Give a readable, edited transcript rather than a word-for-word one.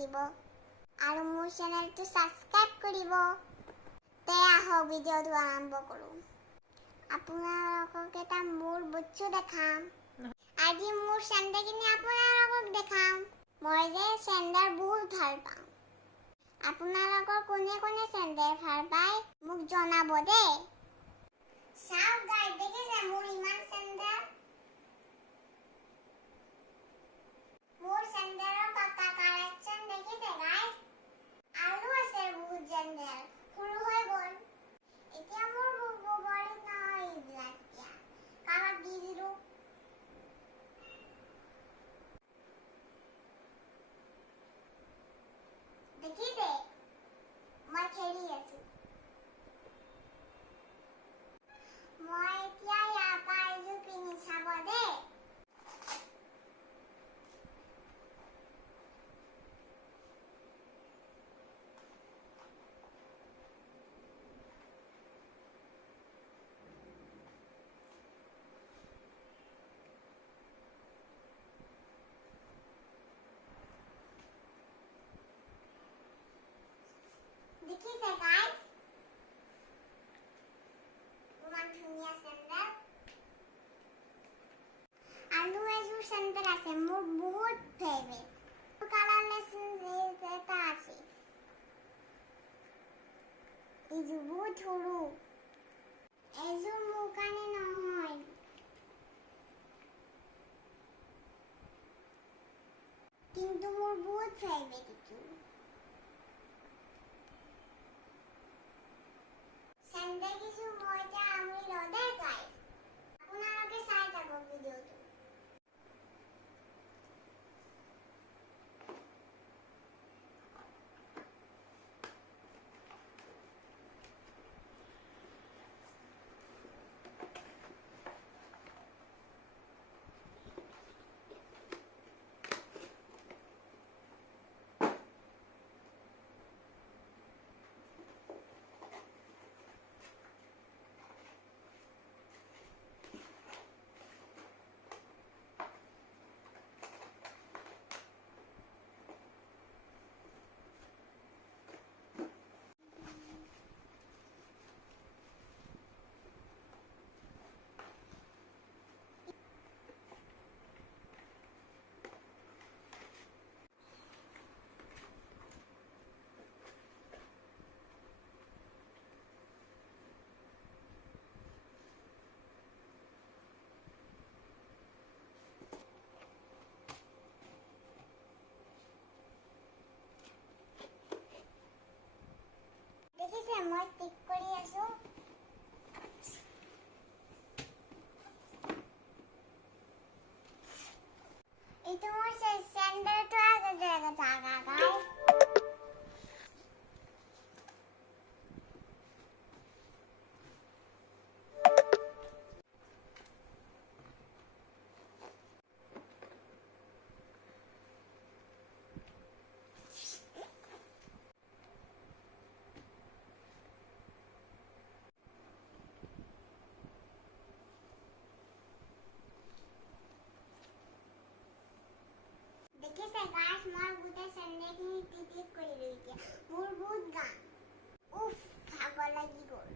দিব আৰু মোৰ চেনেলটো সাবস্ক্ৰাইব কৰিব। তে আহক ভিডিঅ'টো আৰম্ভ কৰোঁ। আপোনালোকক এটা মোৰ বস্তু দেখাম। আজি মোৰ চেণ্ডেলখিনি আপোনালোকক দেখাম। মই যে চেণ্ডেল বহুত ভাল পাওঁ। আপোনালোকৰ কোনে কোনে চেণ্ডেল ভাল পায় মোক জনাব দেই। চাওক গাইজ, দেখিছে মোৰ ইমান চেণ্ডেল। মোৰ চেণ্ডেলৰ কালেকশ্যন দেখিছে গাইজ। আৰু আছে বহুত চেণ্ডেল, সৰু হৈ গ'ল। এতিয়া মোৰ বগৰীত নহয় এইবিলাক, এতিয়া কাৰোবাক দি দিলোঁ। দেখিছে মই খেলি আছোঁ। মই এতিয়া ইয়াৰ পৰা এযোৰ পিন্ধি চাব দেই। দেখিছে গাইজ, ইমান ধুনীয়া চেণ্ডেল। আৰু এযোৰ চেণ্ডেল আছে মোৰ বহুত ফেভৰেট, কালাৰলেছ এটা আছে। এইযোৰ বহুত সৰু, এযোৰ মোৰ কাৰণে নহয়, কিন্তু মোৰ বহুত ফেভৰেট এইযোৰ। চেণ্ডেল কিযোৰ মই এতিয়া আঙুলি লওঁ দেই গাইজ, আপোনালোকে চাই থাকক ভিডিঅ'টো। দেখিছে মই ষ্টিক কৰি আছোঁ। এইটো মোৰ চেণ্ডেলটো আছে জাগা গাইজ। দেখিছে গাইজ, মই গোটেই চেণ্ডেলখিনি ঠিক কৰিলোঁ। এতিয়া মোৰ বহুত গান, উফ ভাগৰ লাগি গ'ল।